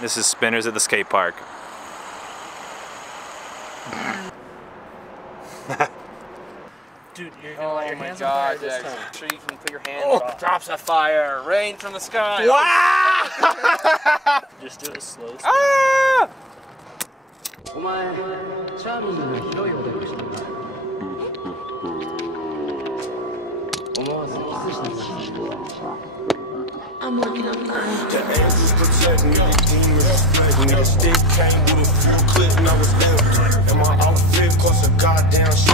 This is spinners at the skate park. Dude, you're gonna let your hands on fire this time. Make sure you can put your hands on. Drops of fire, rain from the sky. Wow! Just do it slow. Ah! I'm looking up the angels protect me, the demons respect me. The stick came with a full clip and I was empty. And my outfit cost a goddamn shit.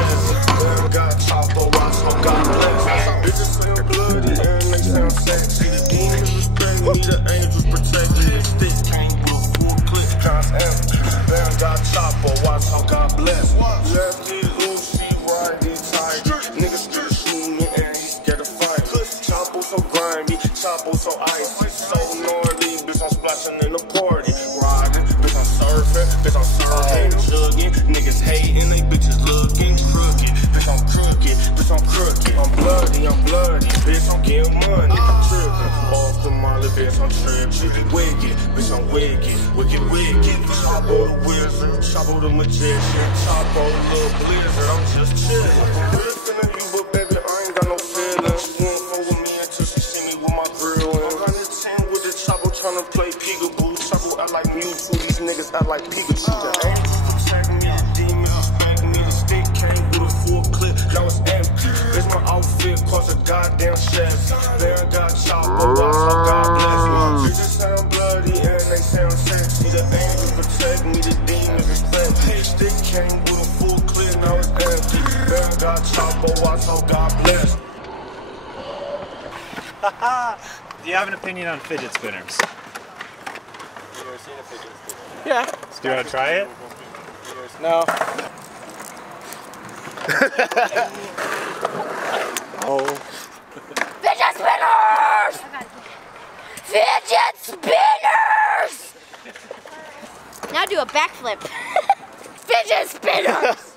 Girl got CHXPO, watch so God bless. Bitches sound bloody and they sound sexy. The demons respect me, the angels protect me. The stick came with a full clip, God's empty. Girl got CHXPO, watch so God bless. Left it loose, she ride these tight. Niggas still shooting me and he scared to fight. CHXPO so grimy, CHXPO so icy, so gnarly. Bitch, I'm splashing in the party, riding. Bitch, I'm surfing, bitch, I'm surfing, jugging. Niggas hating, they bitches looking crooked. Bitch, I'm crooked, bitch, I'm crooked. I'm bloody, bitch, I'm getting money. I'm tripping, off the molly, bitch, I'm tripping. Wicked, bitch, I'm wicked, wicked. CHXPO the wizard, CHXPO the magician, CHXPO the little blizzard. I'm just chilling. Listening to you, but baby, I ain't got no feelings. She won't fuck with me until she see me with my grill. I'm 110 with the CHXPO tryna play peekaboo. CHXPO act like Mewtwo, these niggas act like Pikachu. The angels protect me, the demons respect me. The stick came with a full clip, now it's empty. It's my outfit, cost a goddamn chest. There I got CHXPO, watch how God bless me. Bitches sound bloody and they sound sexy. The angels protect me, the demons respect me. The stick came with a full clip, now it's empty. There I got CHXPO, watch how God bless me. Do you have an opinion on fidget spinners? You ever seen a fidget spinner? Yeah. Do you want to try it? No. Oh. Fidget spinners! Fidget spinners! Now do a backflip. Fidget spinners!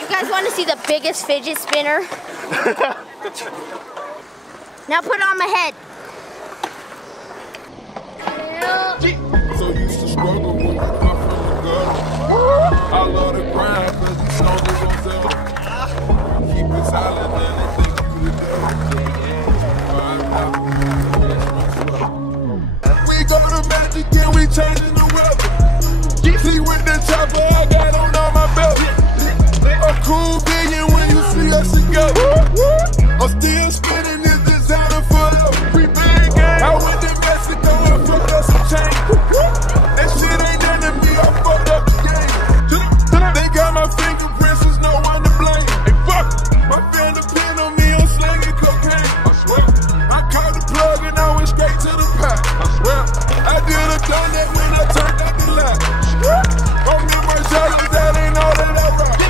You guys want to see the biggest fidget spinner? Now put it on my head. So used to struggle when we come from the gutter. I love the grind cause you know this yourself. Keep it silent and they think you we go to Magic and we changing the weather. See with the chopper I got on my belt. A cool billion when you see us together. I'm still spinning this designer forever. We big gang. I went to Mexico and fucked up some change. That shit ain't done to me, I fucked up the game. They got my fingerprints, there's no one to blame. Hey, fuck, my friend depend on me, I'm slanging cocaine. I swear, I caught the plug and I went straight to the pack. I swear, I did a donut when I turned out the light. I'm in Margiela, that ain't all that I rock.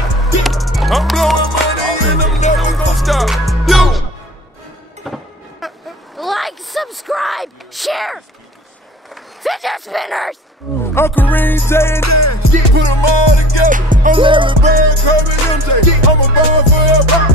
I'm blowing money and I'm never gonna stop. Yo! Like, subscribe, share. Fidget spinners! Uncle Reed saying that, put them all together. I'm Larry Bird, Kirby, MJ. I'm a ball forever.